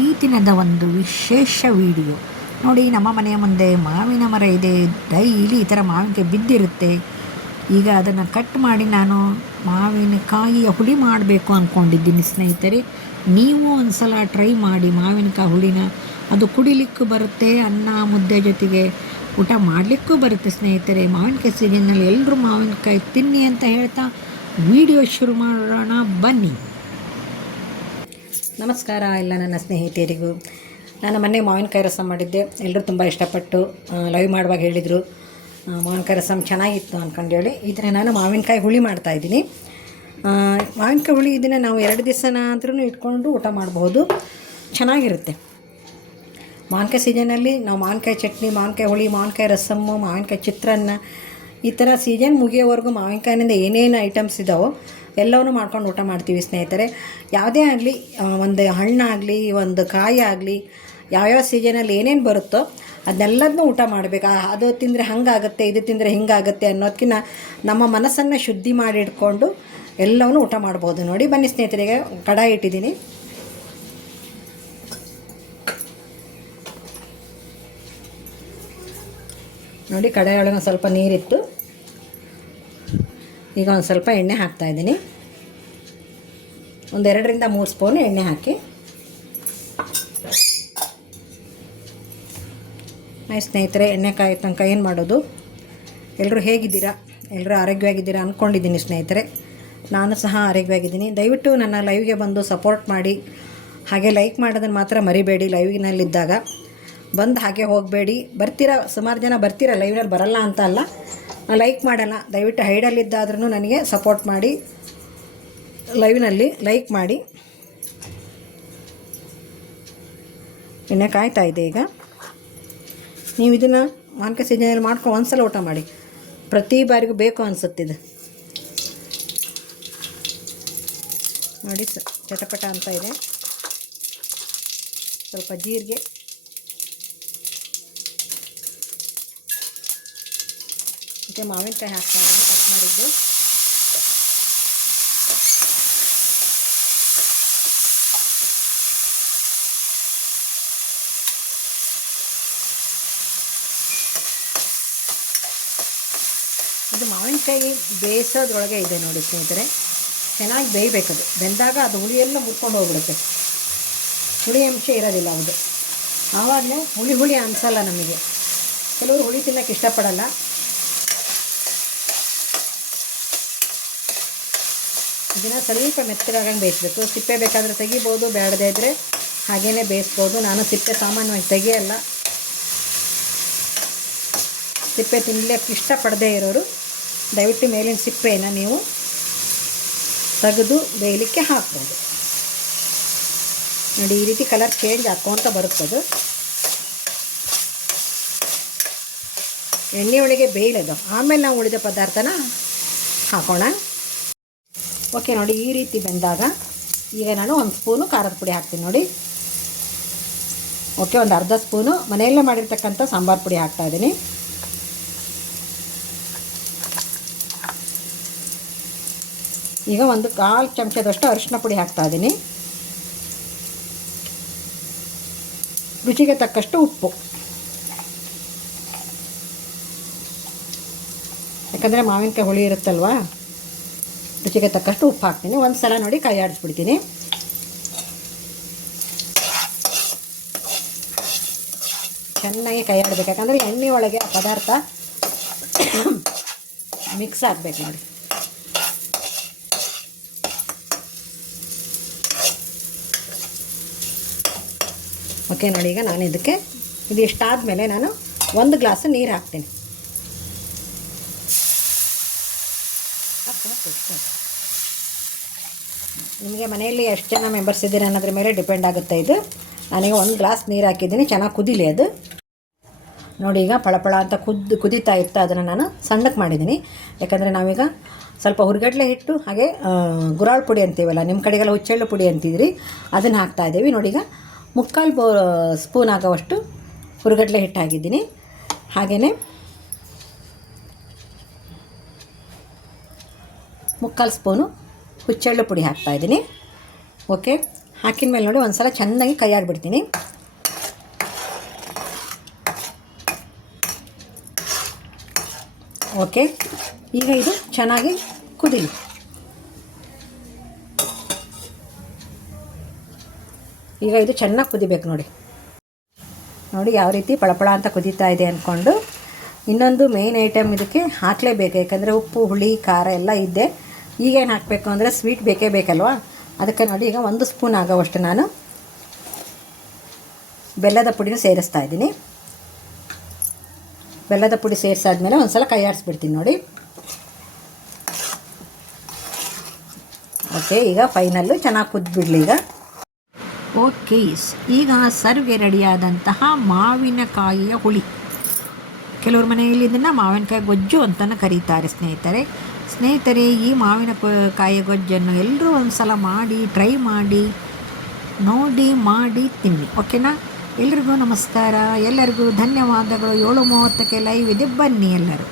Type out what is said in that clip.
ಈ ದಿನದ ಒಂದು ವಿಶೇಷ ವಿಡಿಯೋ ನೋಡಿ. ನಮ್ಮ ಮನೆಯ ಮುಂದೆ ಮಾವಿನ ಮರ ಇದೆ. ಡೈಲಿ ಈ ಥರ ಮಾವಿನಕಾಯಿ ಬಿದ್ದಿರುತ್ತೆ. ಈಗ ಅದನ್ನು ಕಟ್ ಮಾಡಿ ನಾನು ಮಾವಿನಕಾಯಿಯ ಹುಳಿ ಮಾಡಬೇಕು ಅಂದ್ಕೊಂಡಿದ್ದೀನಿ ಸ್ನೇಹಿತರೆ. ನೀವು ಒಂದು ಸಲ ಟ್ರೈ ಮಾಡಿ ಮಾವಿನಕಾಯಿ ಹುಳಿನ. ಅದು ಕುಡಿಲಿಕ್ಕೂ ಬರುತ್ತೆ, ಅನ್ನ ಮುದ್ದೆ ಜೊತೆಗೆ ಊಟ ಮಾಡಲಿಕ್ಕೂ ಬರುತ್ತೆ ಸ್ನೇಹಿತರೆ. ಮಾವಿನಕಾಯಿ ಸೀಸನ್ನಲ್ಲಿ ಎಲ್ಲರೂ ಮಾವಿನಕಾಯಿ ತಿನ್ನಿ ಅಂತ ಹೇಳ್ತಾ ವಿಡಿಯೋ ಶುರು ಮಾಡೋಣ ಬನ್ನಿ. ನಮಸ್ಕಾರ ಎಲ್ಲ ನನ್ನ ಸ್ನೇಹಿತರಿಗೂ. ನಾನು ಮೊನ್ನೆ ಮಾವಿನಕಾಯಿ ರಸಂ ಮಾಡಿದ್ದೆ. ಎಲ್ಲರೂ ತುಂಬ ಇಷ್ಟಪಟ್ಟು ಲೈವ್ ಮಾಡುವಾಗ ಹೇಳಿದರು ಮಾವಿನಕಾಯಿ ರಸಂ ಚೆನ್ನಾಗಿತ್ತು ಅಂದ್ಕೊಂಡೇಳಿ ಇದನ್ನು ನಾನು ಮಾವಿನಕಾಯಿ ಹುಳಿ ಮಾಡ್ತಾಯಿದ್ದೀನಿ. ಮಾವಿನಕಾಯಿ ಹುಳಿ ಇದನ್ನು ನಾವು 2 ದಿವಸನಾದ್ರೂ ಇಟ್ಕೊಂಡು ಊಟ ಮಾಡ್ಬೋದು, ಚೆನ್ನಾಗಿರುತ್ತೆ. ಮಾವಿನಕಾಯಿ ಸೀಸನಲ್ಲಿ ನಾವು ಮಾವಿನಕಾಯಿ ಚಟ್ನಿ, ಮಾವಿನಕಾಯಿ ಹುಳಿ, ಮಾವಿನಕಾಯಿ ರಸಮ್ಮು, ಮಾವಿನಕಾಯಿ ಚಿತ್ರಾನ್ನ, ಈ ಥರ ಸೀಸನ್ ಮುಗಿಯೋವರೆಗೂ ಮಾವಿನಕಾಯಿನಿಂದ ಏನೇನು ಐಟಮ್ಸ್ ಇದ್ದಾವೋ ಎಲ್ಲವನ್ನೂ ಮಾಡ್ಕೊಂಡು ಊಟ ಮಾಡ್ತೀವಿ ಸ್ನೇಹಿತರೆ. ಯಾವುದೇ ಆಗಲಿ, ಒಂದು ಹಣ್ಣಾಗಲಿ, ಒಂದು ಕಾಯಿ ಆಗಲಿ, ಯಾವ್ಯಾವ ಸೀಸನಲ್ಲಿ ಏನೇನು ಬರುತ್ತೋ ಅದನ್ನೆಲ್ಲದನ್ನೂ ಊಟ ಮಾಡಬೇಕು. ಅದು ತಿಂದರೆ ಹಂಗಾಗುತ್ತೆ, ಇದು ತಿಂದರೆ ಹಿಂಗಾಗುತ್ತೆ ಅನ್ನೋದಕ್ಕಿಂತ ನಮ್ಮ ಮನಸ್ಸನ್ನು ಶುದ್ಧಿ ಮಾಡಿ ಇಟ್ಕೊಂಡು ಎಲ್ಲವನ್ನೂ ಊಟ ಮಾಡ್ಬೋದು. ನೋಡಿ ಬನ್ನಿ ಸ್ನೇಹಿತರಿಗೆ, ಕಡಾಯಿ ಇಟ್ಟಿದ್ದೀನಿ. ನೋಡಿ ಕಡಾಯಿ ಒಳಗೆ ಒಂದು ಸ್ವಲ್ಪ ನೀರಿತ್ತು. ಈಗ ಒಂದು ಸ್ವಲ್ಪ ಎಣ್ಣೆ ಹಾಕ್ತಾಯಿದ್ದೀನಿ. ಒಂದು 2ರಿಂದ 3 ಸ್ಪೂನ್ ಎಣ್ಣೆ ಹಾಕಿ. ಸ್ನೇಹಿತರೆ, ಎಣ್ಣೆ ಕಾಯಿ ತನಕ ಏನು ಮಾಡೋದು? ಎಲ್ಲರೂ ಹೇಗಿದ್ದೀರಾ? ಎಲ್ಲರೂ ಆರೋಗ್ಯವಾಗಿದ್ದೀರಾ ಅಂದ್ಕೊಂಡಿದ್ದೀನಿ ಸ್ನೇಹಿತರೆ. ನಾನು ಸಹ ಆರೋಗ್ಯವಾಗಿದ್ದೀನಿ. ದಯವಿಟ್ಟು ನನ್ನ ಲೈವ್ಗೆ ಬಂದು ಸಪೋರ್ಟ್ ಮಾಡಿ. ಹಾಗೆ ಲೈಕ್ ಮಾಡೋದನ್ನು ಮಾತ್ರ ಮರಿಬೇಡಿ. ಲೈವ್ನಲ್ಲಿದ್ದಾಗ ಬಂದು ಹಾಗೆ ಹೋಗಬೇಡಿ. ಬರ್ತೀರಾ, ಸುಮಾರು ಜನ ಬರ್ತೀರಾ, ಲೈವ್ನಲ್ಲಿ ಬರಲ್ಲ ಅಂತ ಅಲ್ಲ, ಲೈಕ್ ಮಾಡಲ್ಲ. ದಯವಿಟ್ಟು ಹೈಡಲ್ಲಿದ್ದಾದ್ರೂ ನನಗೆ ಸಪೋರ್ಟ್ ಮಾಡಿ, ಲೈವ್ನಲ್ಲಿ ಲೈಕ್ ಮಾಡಿ. ಎಣ್ಣೆ ಕಾಯ್ತಾ ಇದೆ. ಈಗ ನೀವು ಇದನ್ನು ಮಾವಿನಕಾಯಿ ಸೀಸನಲ್ಲಿ ಮಾಡ್ಕೊಂಡು ಒಂದು ಸಲ ಊಟ ಮಾಡಿ, ಪ್ರತಿ ಬಾರಿಗೂ ಬೇಕು ಅನಿಸುತ್ತಿದೆ. ನೋಡಿ ಚಟಪಟ ಅಂತ ಇದೆ. ಸ್ವಲ್ಪ ಜೀರಿಗೆ, ಮತ್ತು ಮಾವಿನಕಾಯಿ ಹಾಕ್ತಾ ಇದ್ದೀನಿ ಕಟ್ ಮಾಡಿದ್ದು. ಇದು ಮಾವಿನಕಾಯಿ ಬೇಯಿಸೋದ್ರೊಳಗೆ ಇದೆ ನೋಡಿ ಸ್ನೇಹಿತರೆ. ಚೆನ್ನಾಗಿ ಬೇಯಬೇಕದು. ಬೆಂದಾಗ ಅದು ಹುಳಿಯೆಲ್ಲ ಮುರ್ಕೊಂಡು ಹೋಗ್ಬಿಡುತ್ತೆ. ಹುಳಿ ಅಂಶ ಇರೋದಿಲ್ಲ ಅದು. ಆವಾಗಲೇ ಹುಳಿ ಅನಿಸಲ್ಲ ನಮಗೆ. ಕೆಲವರು ಹುಳಿ ತಿನ್ನೋಕ್ಕೆ ಇಷ್ಟಪಡಲ್ಲ. ಇದನ್ನು ಸ್ವಲ್ಪ ಮೆತ್ತಗಾಗಂಗೆ ಬೇಯಿಸಬೇಕು. ಸಿಪ್ಪೆ ಬೇಕಾದರೆ ತೆಗಿಬೋದು, ಬೇಡದೇ ಇದ್ದರೆ ಹಾಗೇ ಬೇಯಿಸ್ಬೋದು. ನಾನು ಸಿಪ್ಪೆ ಸಾಮಾನ್ಯವಾಗಿ ತೆಗಿಯಲ್ಲ. ಸಿಪ್ಪೆ ತಿನ್ನಲಿಕ್ಕೆ ಇಷ್ಟಪಡದೇ ಇರೋರು ದಯವಿಟ್ಟು ಮೇಲಿನ ಸಿಪ್ಪೆಯನ್ನು ನೀವು ತೆಗೆದು ಬೇಯಲಿಕ್ಕೆ ಹಾಕ್ಬೋದು. ನೋಡಿ ಈ ರೀತಿ ಕಲರ್ ಚೇಂಜ್ ಹಾಕ್ಕೊಂತ ಬರುತ್ತದು. ಎಣ್ಣೆ ಒಳಗೆ ಬೇಯಲದು, ಆಮೇಲೆ ನಾವು ಉಳಿದ ಪದಾರ್ಥನ ಹಾಕೋಣ. ಓಕೆ, ನೋಡಿ ಈ ರೀತಿ ಬೆಂದಾಗ ಈಗ ನಾನು 1 ಸ್ಪೂನು ಖಾರದ ಪುಡಿ ಹಾಕ್ತೀನಿ. ನೋಡಿ, ಓಕೆ, ಒಂದು ಅರ್ಧ ಸ್ಪೂನು ಮನೆಯಲ್ಲೇ ಮಾಡಿರ್ತಕ್ಕಂಥ ಸಾಂಬಾರು ಪುಡಿ ಹಾಕ್ತಾಯಿದ್ದೀನಿ. ಈಗ ಒಂದು 1/4 ಚಮಚದಷ್ಟು ಅರಿಶಿನ ಪುಡಿ ಹಾಕ್ತಾಯಿದ್ದೀನಿ. ರುಚಿಗೆ ತಕ್ಕಷ್ಟು ಉಪ್ಪು, ಯಾಕಂದರೆ ಮಾವಿನಕಾಯಿ ಹುಳಿ ಇರುತ್ತಲ್ವ, ರುಚಿಗೆ ತಕ್ಕಷ್ಟು ಉಪ್ಪು ಹಾಕ್ತೀನಿ. ಒಂದು ಸಲ ನೋಡಿ ಕೈ ಆಡಿಸ್ಬಿಡ್ತೀನಿ. ಚೆನ್ನಾಗಿ ಕೈ ಆಡಬೇಕು, ಯಾಕಂದರೆ ಎಣ್ಣೆ ಒಳಗೆ ಆ ಪದಾರ್ಥ ಮಿಕ್ಸ್ ಆಗಬೇಕು. ನೋಡಿ ಓಕೆ, ನೋಡಿ ಈಗ ನಾನು ಇದಕ್ಕೆ ಇದಿಷ್ಟಾದಮೇಲೆ ನಾನು 1 ಗ್ಲಾಸ್ ನೀರು ಹಾಕ್ತೀನಿ. ನಿಮಗೆ ಮನೆಯಲ್ಲಿ ಎಷ್ಟು ಜನ ಮೆಂಬರ್ಸ್ ಇದ್ದೀರಿ ಅನ್ನೋದ್ರ ಮೇಲೆ ಡಿಪೆಂಡ್ ಆಗುತ್ತೆ ಇದು. ನಾನೀಗ 1 ಗ್ಲಾಸ್ ನೀರು ಹಾಕಿದ್ದೀನಿ. ಚೆನ್ನಾಗಿ ಕುದೀಲಿ ಅದು. ನೋಡಿ ಈಗ ಪಳಪಳ ಅಂತ ಕುದೀತಾ ಇತ್ತು. ಅದನ್ನು ನಾನು ಸಣ್ಣಕ್ಕೆ ಮಾಡಿದ್ದೀನಿ. ಯಾಕಂದರೆ ನಾವೀಗ ಸ್ವಲ್ಪ ಹುರ್ಗಡ್ಲೆ ಹಿಟ್ಟು, ಹಾಗೆ ಗುರಾಳ್ ಪುಡಿ ಅಂತೀವಲ್ಲ, ನಿಮ್ಮ ಕಡೆಗೆಲ್ಲ ಹುಚ್ಚೆಳ್ಳು ಪುಡಿ ಅಂತಿದ್ರಿ, ಅದನ್ನು ಹಾಕ್ತಾಯಿದ್ದೀವಿ. ನೋಡಿ ಈಗ 3/4 ಸ್ಪೂನ್ ಆಗೋವಷ್ಟು ಹುರ್ಗಡ್ಲೆ ಹಿಟ್ಟು ಹಾಕಿದ್ದೀನಿ. ಹಾಗೆಯೇ 3/4 ಸ್ಪೂನು ಹುಚ್ಚೆಳ್ಳು ಪುಡಿ ಹಾಕ್ತಾಯಿದ್ದೀನಿ. ಓಕೆ, ಹಾಕಿದ ಮೇಲೆ ನೋಡಿ ಒಂದು ಸಲ ಚೆನ್ನಾಗಿ ಕೈ ಆಡಿಬಿಡ್ತೀನಿ. ಓಕೆ, ಈಗ ಇದು ಚೆನ್ನಾಗಿ ಕುದೀಲಿ. ಈಗ ಇದು ಚೆನ್ನಾಗಿ ಕುದಿಬೇಕು ನೋಡಿ. ಯಾವ ರೀತಿ ಪಳಪಳ ಅಂತ ಕುದೀತಾ ಇದೆ ಅಂದ್ಕೊಂಡು ಇನ್ನೊಂದು ಮೇನ್ ಐಟಮ್ ಇದಕ್ಕೆ ಹಾಕಲೇಬೇಕು. ಯಾಕಂದರೆ ಉಪ್ಪು, ಹುಳಿ, ಖಾರ ಎಲ್ಲ ಇದ್ದೆ. ಈಗೇನು ಹಾಕಬೇಕು ಅಂದರೆ ಸ್ವೀಟ್ ಬೇಕೇ ಬೇಕಲ್ವಾ, ಅದಕ್ಕೆ ನೋಡಿ ಈಗ 1 ಸ್ಪೂನ್ ಆಗೋವಷ್ಟು ನಾನು ಬೆಲ್ಲದ ಪುಡಿನ ಸೇರಿಸ್ತಾ ಇದ್ದೀನಿ. ಬೆಲ್ಲದ ಪುಡಿ ಸೇರಿಸಾದ್ಮೇಲೆ ಒಂದು ಸಲ ಕೈ ಆಡಿಸ್ಬಿಡ್ತೀನಿ ನೋಡಿ. ಓಕೆ, ಈಗ ಫೈನಲ್ಲು ಚೆನ್ನಾಗಿ ಕುದ್ಬಿಡಲಿ ಈಗ. ಓಕೆ, ಈಗ ಸರ್ವ್ಗೆ ರೆಡಿಯಾದಂತಹ ಮಾವಿನಕಾಯಿಯ ಹುಳಿ. ಕೆಲವ್ರ ಮನೆಯಲ್ಲಿ ಇದನ್ನು ಮಾವಿನಕಾಯಿ ಗೊಜ್ಜು ಅಂತಲೂ ಕರೀತಾರೆ ಸ್ನೇಹಿತರೆ. ಈ ಮಾವಿನಕಾಯಿಯ ಗೊಜ್ಜನ್ನು ಎಲ್ಲರೂ ಒಂದು ಸಲ ಮಾಡಿ ಟ್ರೈ ಮಾಡಿ ನೋಡಿ, ಮಾಡಿ ತಿನ್ನಿ. ಓಕೆನಾ? ಎಲ್ರಿಗೂ ನಮಸ್ಕಾರ, ಎಲ್ಲರಿಗೂ ಧನ್ಯವಾದಗಳು. 7:30ಕ್ಕೆ ಲೈವ್ ಇದೆ, ಬನ್ನಿ ಎಲ್ಲರೂ.